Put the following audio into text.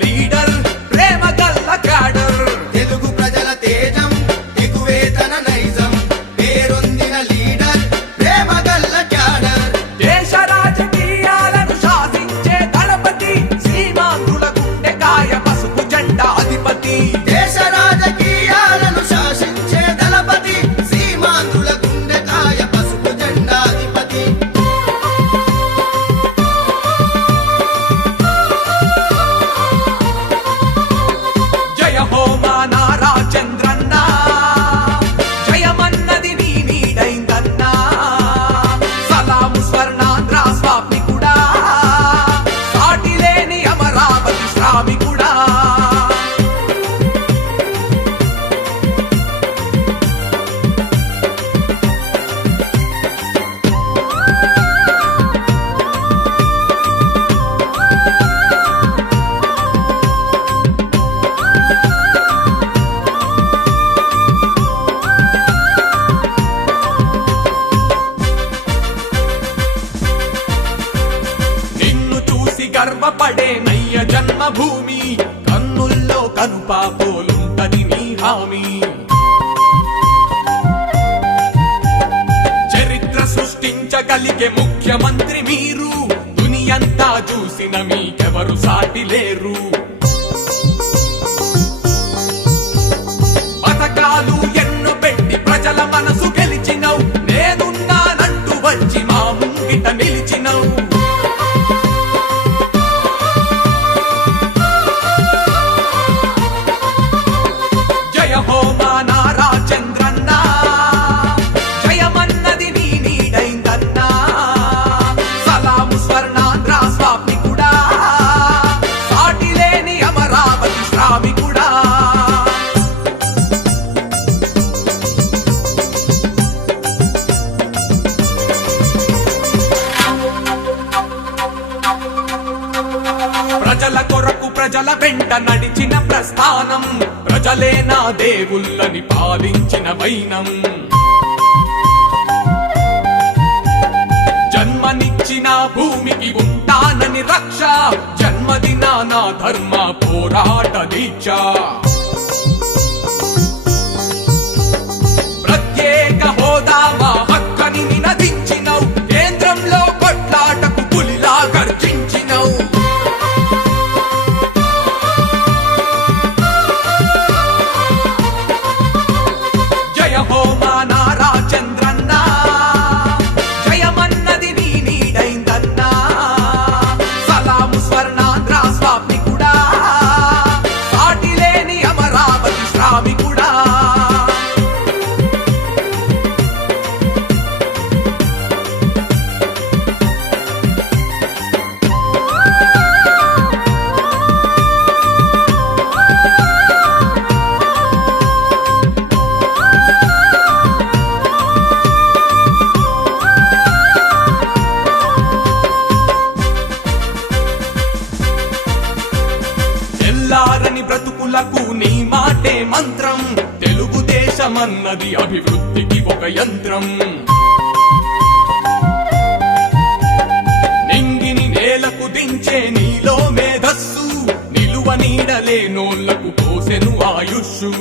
leader ప్రేమ గల్ల cadre Telugu ప్రజల తేజం దిగువే తన నైజం పేరొందిన లీడర్ ప్రేమ గల్ల క్యాడర్ దేశ రాజకీయాలను శాసించే దళపతి సీమాంధ్రుల గుండెకాయ పసుపు జెండా అధిపతి దేశ రాజకీయాలను శాసించే దళపతి సీమాంధ్రుల గుండెకాయ పసుపు జెండా అధిపతి జయ హో మా నారా చంద్రన్న జయమన్నది నీ నీడైందన్నా సలాము స్వర్ణాంధ్ర స్వామికుడా సాటి లేని అమరావతి శ్రామికుడా నిన్ను చూసి గర్వపడే నయ్య జన్మభూమి కన్నుల్లో కనుపాపోలుంటది నీ హామీ చరిత్ర సృష్టించగలిగే ముఖ్యమంత్రి మీరు దునియంతా చూసిన మీకెవరు సాటి లేరు పథకాలు ఎన్నో పెట్టి ప్రజల మనసు గెలిచినవు నేనున్నానంటూ వచ్చి మా ముంగిట నిలిచినవు జయ హో మా నారా చంద్రన్న జయమన్నది నీ నీడైందన్నా సలాము స్వర్ణాంధ్ర స్వామికుడా సాటి లేని అమరావతి శ్రామికుడా ప్రజల కొరకు ప్రజల వెంట నడిచిన ప్రస్థానం ప్రజలే నా దేవుళ్ళని పాలించిన వైనం జన్మనిచ్చిన భూమికి ఉంటానని రక్ష జన్మదిన నా ధర్మ పోరాట దీక్ష ప్రత్యేక హోదా మా హక్కని నినదించినవు కేంద్రంలో కొట్లాటకు పులిలా గర్జించినవు జయ హో మా నారా చంద్రన్న జయమన్నది నీ నీడైందన్నా సలాము స్వర్ణాంధ్ర స్వామికుడా సాటి లేని అమరావతి శ్రామికుడా తెల్లారని బ్రతుకులకు నీ మాటే మంత్రం తెలుగుదేశమన్నది అభివృద్ధికి ఒక యంత్రం నింగిని నేలకు దించే నీలో మేధస్సు నిలువ నీడలేనోళ్లకు పోసెను ఆయుష్షు